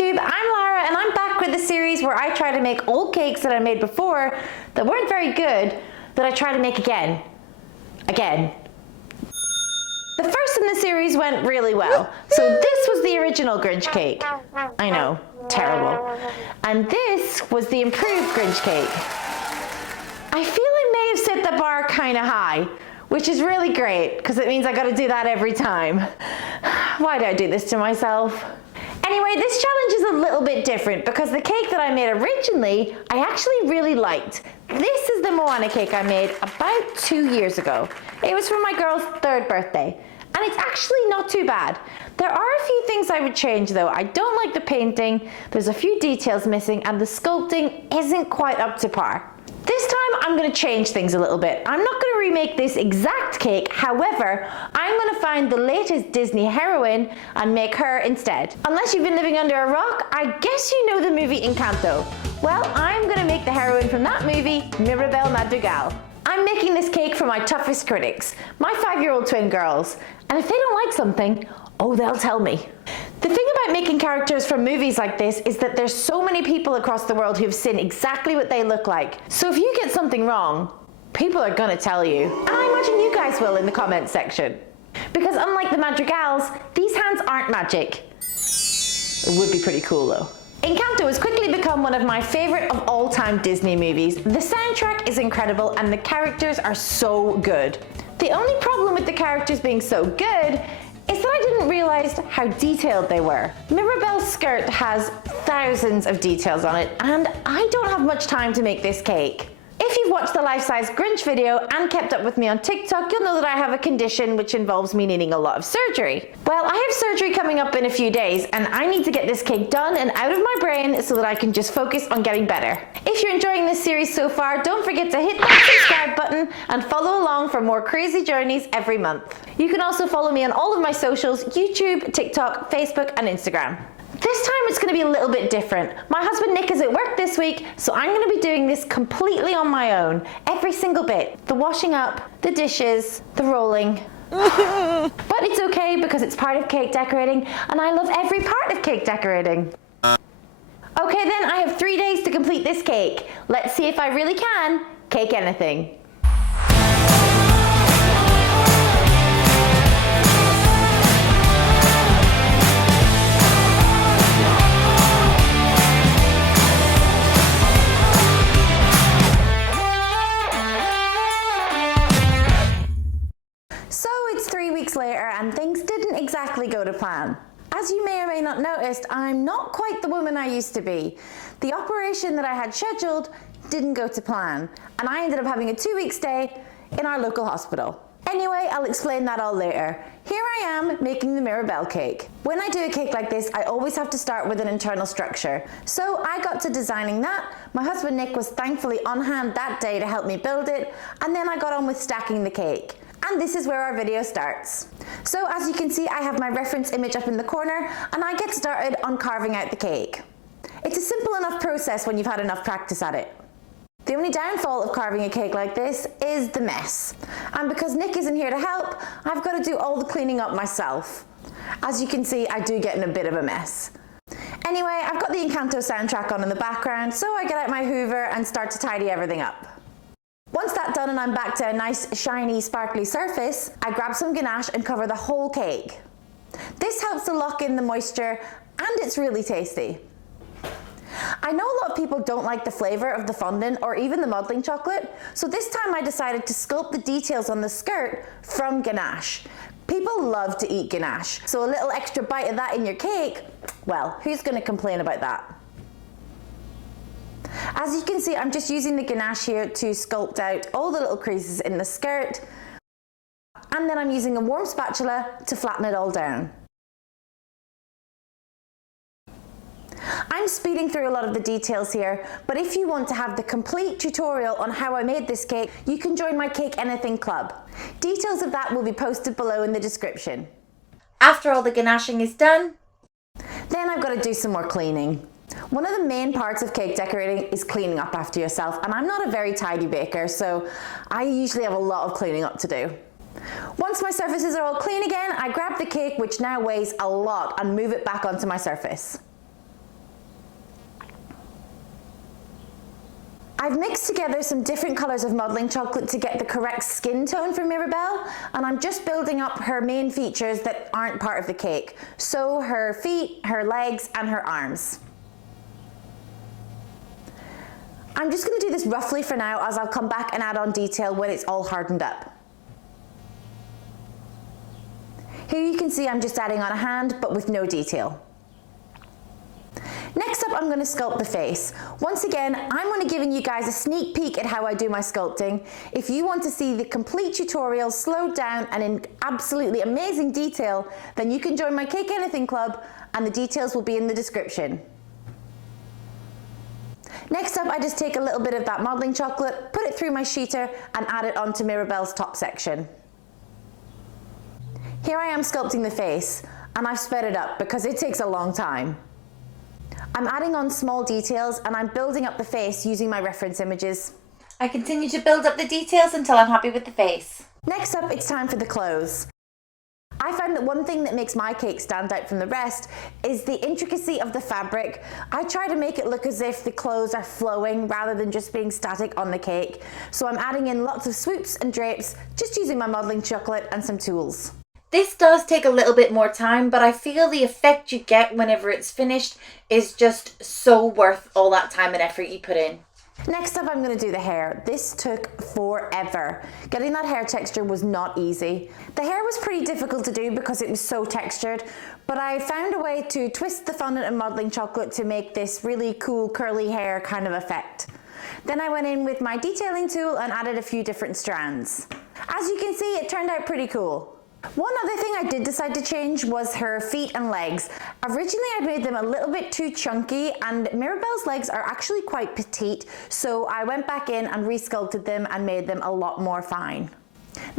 YouTube, I'm Lara and I'm back with the series where I try to make old cakes that I made before that weren't very good, that I try to make again. The first in the series went really well, so this was the original Grinch cake. I know, terrible. And this was the improved Grinch cake. I feel I may have set the bar kind of high, which is really great because it means I got to do that every time. Why do I do this to myself? Anyway, this challenge is a little bit different because the cake that I made originally, I actually really liked. This is the Moana cake I made about 2 years ago. It was for my girl's 3rd birthday, and it's actually not too bad. There are a few things I would change though. I don't like the painting, there's a few details missing, and the sculpting isn't quite up to par. This time I'm going to change things a little bit. I'm not going to remake this exact cake, however, I'm going to find the latest Disney heroine and make her instead. Unless you've been living under a rock, I guess you know the movie Encanto. Well, I'm going to make the heroine from that movie, Mirabel Madrigal. I'm making this cake for my toughest critics, my 5-year-old twin girls, and if they don't like something, oh, they'll tell me. The thing about making characters from movies like this is that there's so many people across the world who've seen exactly what they look like. So if you get something wrong, people are gonna tell you. And I imagine you guys will in the comments section. Because unlike the Madrigals, these hands aren't magic. It would be pretty cool though. Encanto has quickly become one of my favorite of all time Disney movies. The soundtrack is incredible and the characters are so good. The only problem with the characters being so good is that I didn't realize how detailed they were. Mirabel's skirt has thousands of details on it, and I don't have much time to make this cake. If you've watched the life-size Grinch video and kept up with me on TikTok, you'll know that I have a condition which involves me needing a lot of surgery. Well, I have surgery coming up in a few days, and I need to get this cake done and out of my brain so that I can just focus on getting better. If you're enjoying this series so far, don't forget to hit that subscribe button and follow along for more crazy journeys every month. You can also follow me on all of my socials, YouTube, TikTok, Facebook, and Instagram. This time it's going to be a little bit different. My husband Nick is at work this week, so I'm going to be doing this completely on my own. Every single bit. The washing up, the dishes, the rolling. But it's okay because it's part of cake decorating and I love every part of cake decorating. Okay then, I have 3 days to complete this cake. Let's see if I really can cake anything. So it's 3 weeks later and things didn't exactly go to plan. As you may or may not noticed, I'm not quite the woman I used to be. The operation that I had scheduled didn't go to plan, and I ended up having a 2-week stay in our local hospital. Anyway, I'll explain that all later. Here I am making the Mirabel cake. When I do a cake like this, I always have to start with an internal structure. So I got to designing that. My husband Nick was thankfully on hand that day to help me build it, and then I got on with stacking the cake. And this is where our video starts. So as you can see, I have my reference image up in the corner and I get started on carving out the cake. It's a simple enough process when you've had enough practice at it. The only downfall of carving a cake like this is the mess. And because Nick isn't here to help, I've got to do all the cleaning up myself. As you can see, I do get in a bit of a mess. Anyway, I've got the Encanto soundtrack on in the background, so I get out my Hoover and start to tidy everything up. Once that's done and I'm back to a nice, shiny, sparkly surface, I grab some ganache and cover the whole cake. This helps to lock in the moisture and it's really tasty. I know a lot of people don't like the flavour of the fondant or even the modelling chocolate, so this time I decided to sculpt the details on the skirt from ganache. People love to eat ganache, so a little extra bite of that in your cake, well, who's going to complain about that? As you can see, I'm just using the ganache here to sculpt out all the little creases in the skirt, and then I'm using a warm spatula to flatten it all down. I'm speeding through a lot of the details here, but if you want to have the complete tutorial on how I made this cake, you can join my Cake Anything Club. Details of that will be posted below in the description. After all the ganaching is done, then I've got to do some more cleaning. One of the main parts of cake decorating is cleaning up after yourself, and I'm not a very tidy baker, so I usually have a lot of cleaning up to do. Once my surfaces are all clean again, I grab the cake, which now weighs a lot, and move it back onto my surface. I've mixed together some different colors of modeling chocolate to get the correct skin tone for Mirabel, and I'm just building up her main features that aren't part of the cake. So her feet, her legs, and her arms. I'm just going to do this roughly for now, as I'll come back and add on detail when it's all hardened up. Here you can see I'm just adding on a hand, but with no detail. Next up, I'm going to sculpt the face. Once again, I'm only giving you guys a sneak peek at how I do my sculpting. If you want to see the complete tutorial slowed down and in absolutely amazing detail, then you can join my Cake Anything Club, and the details will be in the description. Next up, I just take a little bit of that modeling chocolate, put it through my sheeter, and add it onto Mirabel's top section. Here I am sculpting the face, and I've sped it up because it takes a long time. I'm adding on small details, and I'm building up the face using my reference images. I continue to build up the details until I'm happy with the face. Next up, it's time for the clothes. I find that one thing that makes my cake stand out from the rest is the intricacy of the fabric. I try to make it look as if the clothes are flowing rather than just being static on the cake. So I'm adding in lots of swoops and drapes, just using my modeling chocolate and some tools. This does take a little bit more time, but I feel the effect you get whenever it's finished is just so worth all that time and effort you put in. Next up, I'm going to do the hair. This took forever. Getting that hair texture was not easy. The hair was pretty difficult to do because it was so textured, but I found a way to twist the fondant and modeling chocolate to make this really cool curly hair kind of effect. Then I went in with my detailing tool and added a few different strands. As you can see, it turned out pretty cool. One other thing I did decide to change was her feet and legs. Originally I made them a little bit too chunky, and Mirabel's legs are actually quite petite, so I went back in and resculpted them and made them a lot more fine.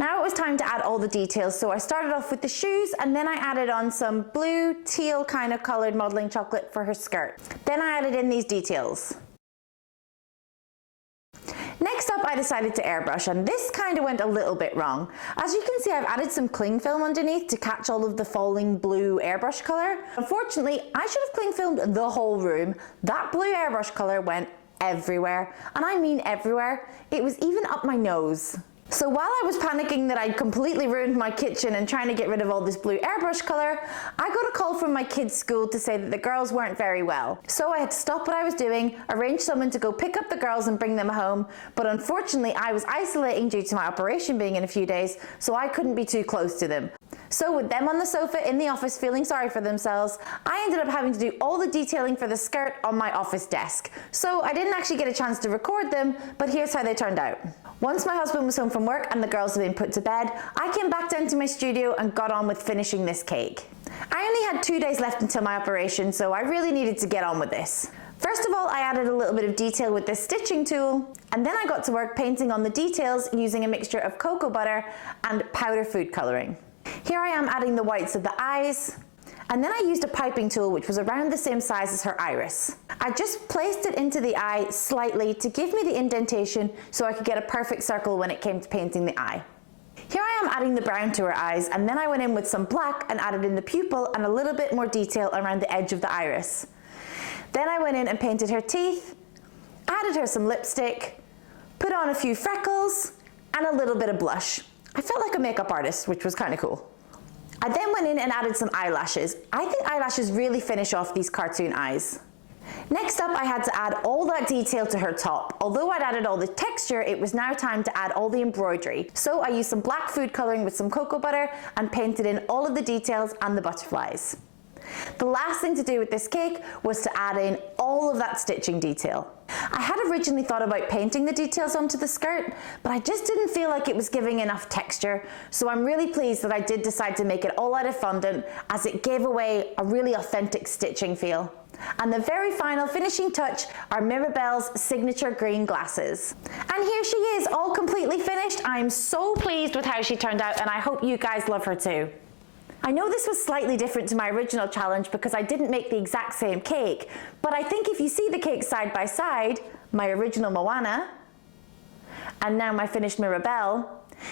Now it was time to add all the details, so I started off with the shoes, and then I added on some blue, teal kind of coloured modelling chocolate for her skirt. Then I added in these details. Next up, I decided to airbrush, and this kind of went a little bit wrong. As you can see, I've added some cling film underneath to catch all of the falling blue airbrush colour. Unfortunately, I should have cling filmed the whole room. That blue airbrush colour went everywhere, and I mean everywhere. It was even up my nose. So while I was panicking that I'd completely ruined my kitchen and trying to get rid of all this blue airbrush colour, I got a call from my kids' school to say that the girls weren't very well. So I had to stop what I was doing, arrange someone to go pick up the girls and bring them home, but unfortunately I was isolating due to my operation being in a few days, so I couldn't be too close to them. So with them on the sofa in the office feeling sorry for themselves, I ended up having to do all the detailing for the skirt on my office desk. So I didn't actually get a chance to record them, but here's how they turned out. Once my husband was home from work and the girls had been put to bed, I came back down to my studio and got on with finishing this cake. I only had 2 days left until my operation, so I really needed to get on with this. First of all, I added a little bit of detail with this stitching tool, and then I got to work painting on the details using a mixture of cocoa butter and powder food colouring. Here I am adding the whites of the eyes, and then I used a piping tool which was around the same size as her iris. I just placed it into the eye slightly to give me the indentation so I could get a perfect circle when it came to painting the eye. Here I am adding the brown to her eyes, and then I went in with some black and added in the pupil and a little bit more detail around the edge of the iris. Then I went in and painted her teeth, added her some lipstick, put on a few freckles, and a little bit of blush. I felt like a makeup artist, which was kind of cool. I then went in and added some eyelashes. I think eyelashes really finish off these cartoon eyes. Next up, I had to add all that detail to her top. Although I'd added all the texture, it was now time to add all the embroidery. So I used some black food colouring with some cocoa butter and painted in all of the details and the butterflies. The last thing to do with this cake was to add in all of that stitching detail. I had originally thought about painting the details onto the skirt, but I just didn't feel like it was giving enough texture, so I'm really pleased that I did decide to make it all out of fondant, as it gave away a really authentic stitching feel. And the very final finishing touch are Mirabel's signature green glasses. And here she is, all completely finished. I'm so pleased with how she turned out, and I hope you guys love her too. I know this was slightly different to my original challenge because I didn't make the exact same cake, but I think if you see the cake side by side, my original Moana, and now my finished Mirabel,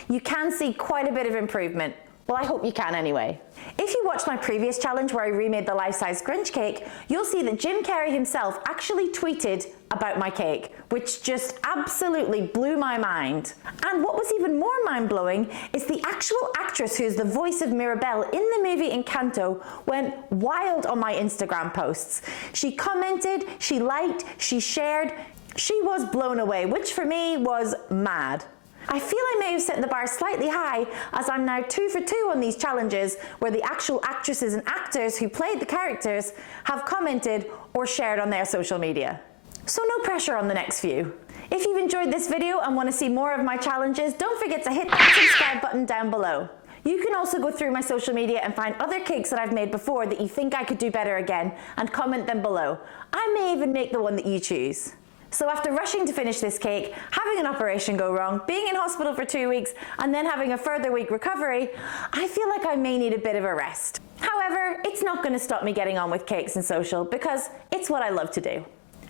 you can see quite a bit of improvement. Well, I hope you can anyway. If you watched my previous challenge where I remade the life-size Grinch cake, you'll see that Jim Carrey himself actually tweeted about my cake, which just absolutely blew my mind. And what was even more mind-blowing is the actual actress who's the voice of Mirabel in the movie Encanto went wild on my Instagram posts. She commented, she liked, she shared. She was blown away, which for me was mad. I feel I may have set the bar slightly high, as I'm now 2 for 2 on these challenges where the actual actresses and actors who played the characters have commented or shared on their social media. So no pressure on the next few. If you've enjoyed this video and want to see more of my challenges, don't forget to hit that subscribe button down below. You can also go through my social media and find other cakes that I've made before that you think I could do better again and comment them below. I may even make the one that you choose. So after rushing to finish this cake, having an operation go wrong, being in hospital for 2 weeks, and then having a further week recovery, I feel like I may need a bit of a rest. However, it's not going to stop me getting on with cakes and social because it's what I love to do.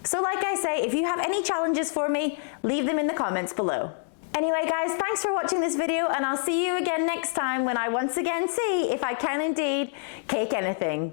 So like I say, if you have any challenges for me, leave them in the comments below. Anyway guys, thanks for watching this video, and I'll see you again next time when I once again see if I can indeed cake anything.